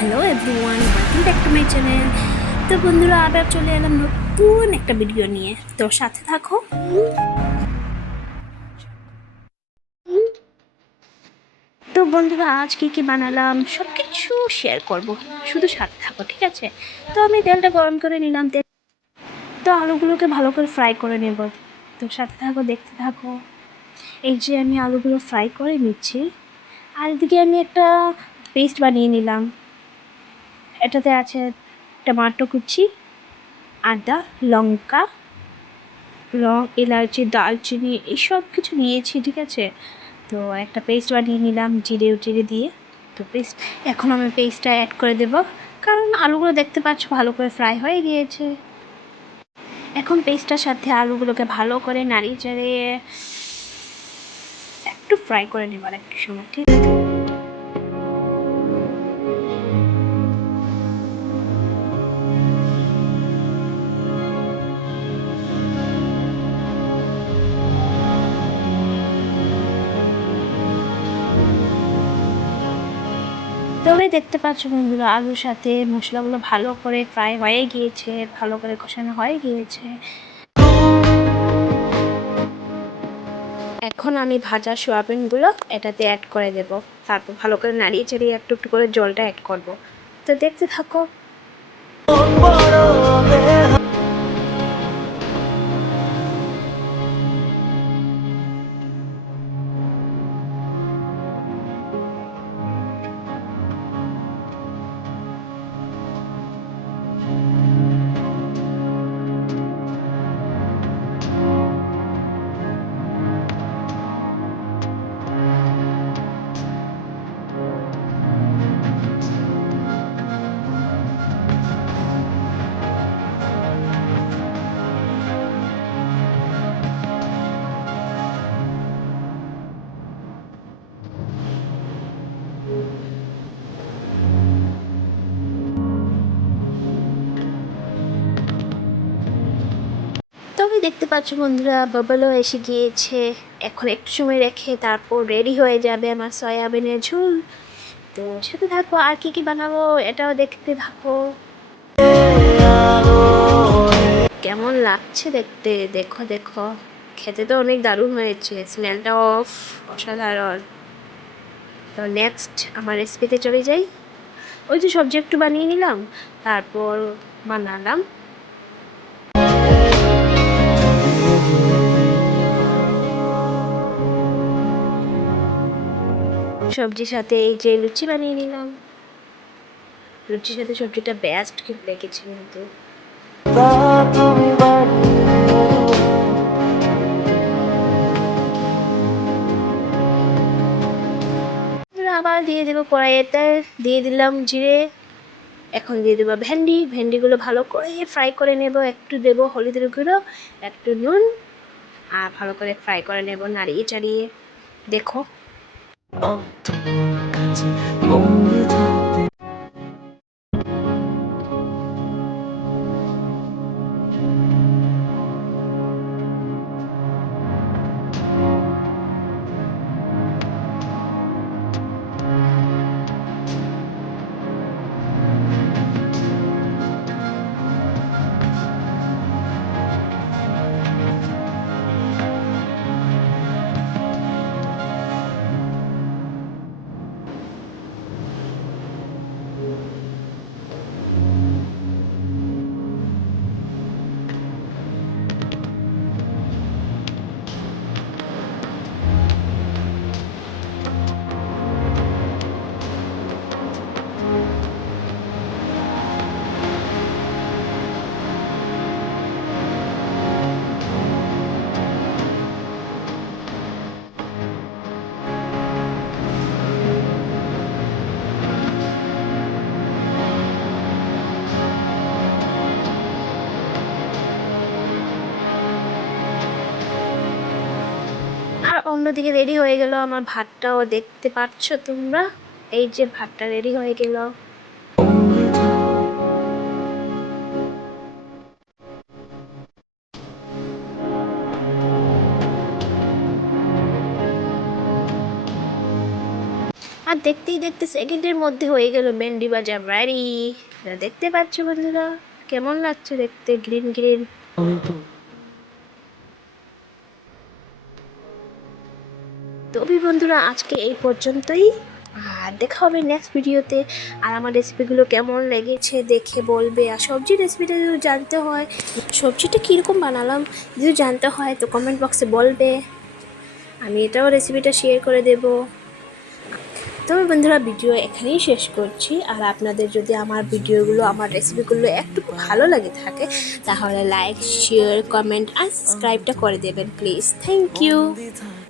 Hello everyone, welcome back to my channel. তো বন্ধুরা, আবার চলে এলাম নতুন একটা ভিডিও নিয়ে। তো সাথে থাকো। তো বন্ধুরা, আজ কী বানালাম সব কিছু শেয়ার করব, শুধু সাথে থাকো, ঠিক আছে? তো আমি তেলটা গরম করে নিলাম, তো আলুগুলোকে ভালো করে ফ্রাই করে নেব। তো সাথে থাকো, দেখতে থাকো। এই যে আমি আলুগুলো ফ্রাই করে নিচ্ছি, আর এদিকে আমি একটা পেস্ট বানিয়ে নিলাম। এটাতে আছে টমেটো কুচি, আদা, লঙ্কা, লং, এলাচি, দারচিনি, এইসব কিছু নিয়েছি, ঠিক আছে? তো একটা পেস্ট বানিয়ে নিলাম জিরে দিয়ে। তো এখন আমি পেস্টটা অ্যাড করে দেব, কারণ আলুগুলো দেখতে পাচ্ছ ভালো করে ফ্রাই হয়ে গিয়েছে। এখন পেস্টটার সাথে আলুগুলোকে ভালো করে নাড়িয়ে চাড়িয়ে একটু ফ্রাই করে নেবার একটু সময়, ঠিক আছে? তবে দেখতে পাচ্ছ বন্ধুরা, আলুর সাথে মশলাগুলো ভালো করে ফ্রাই হয়ে গিয়েছে, ভালো করে কষানো হয়ে গিয়েছে। এখন আমি ভাজা সোয়াবিনগুলো এটাতে অ্যাড করে দেব, তারপর ভালো করে নাড়িয়ে চাড়িয়ে একটু একটু করে জলটা অ্যাড করব। তো দেখতে থাকো। তবে দেখতে পাচ্ছ বন্ধুরা, বাবলও এসে গিয়েছে। এখন একটু সময় রেখে তারপর রেডি হয়ে যাবে আমার সয়াবিনের ঝোল। তো সাথে থাকো, আর কি বানাবো এটাও দেখতে থাকো। কেমন লাগছে দেখতে, দেখো দেখো। খেতে তো অনেক দারুণ হয়েছে, স্মেলটা অফ অসাধারণ। তো নেক্সট আমার রেসিপিতে চলে যাই। ওই যে সবজি একটু বানিয়ে নিলাম, তারপর বানালাম সবজির সাথে এই যে লুচি বানিয়ে নিলাম। লুচির সাথে সবজিটা বেস্ট খেতে লেগেছে কিন্তু। আবার দিয়ে দেবো কড়াইতে, দিয়ে দিলাম জিরে। এখন দিয়ে দেবো ভেন্ডিগুলো ভালো করে ফ্রাই করে নেব। একটু দেবো হলুদের গুঁড়ো, একটু নুন, আর ভালো করে ফ্রাই করে নেব নাড়িয়ে চাড়িয়ে। দেখো, আর অন্যদিকে রেডি হয়ে গেল আমার ভাতটাও, দেখতে পাচ্ছ তোমরা। এই যে ভাতটা রেডি হয়ে গেল। আর দেখতেই দেখতে সেকেন্ডের মধ্যে হয়ে গেল ভেন্ডি ভাজা রেডি। দেখতে পাচ্ছ বন্ধুরা কেমন লাগছে দেখতে, গ্রিন গ্রিন। তবে বন্ধুরা আজকে এই পর্যন্তই, আর দেখা হবে নেক্সট ভিডিওতে। আর আমার রেসিপিগুলো কেমন লেগেছে দেখে বলবে। আর সবজির রেসিপিটা যদি জানতে হয়, সবজিটা কীরকম বানালাম যদি জানতে হয় তো কমেন্ট বক্সে বলবে, আমি এটাও রেসিপিটা শেয়ার করে দেব। তবে বন্ধুরা ভিডিও এখানেই শেষ করছি। আর আপনাদের যদি আমার ভিডিওগুলো, আমার রেসিপিগুলো একটু ভালো লাগে থাকে তাহলে লাইক, শেয়ার, কমেন্ট আর সাবস্ক্রাইবটা করে দেবেন প্লিজ। Thank you.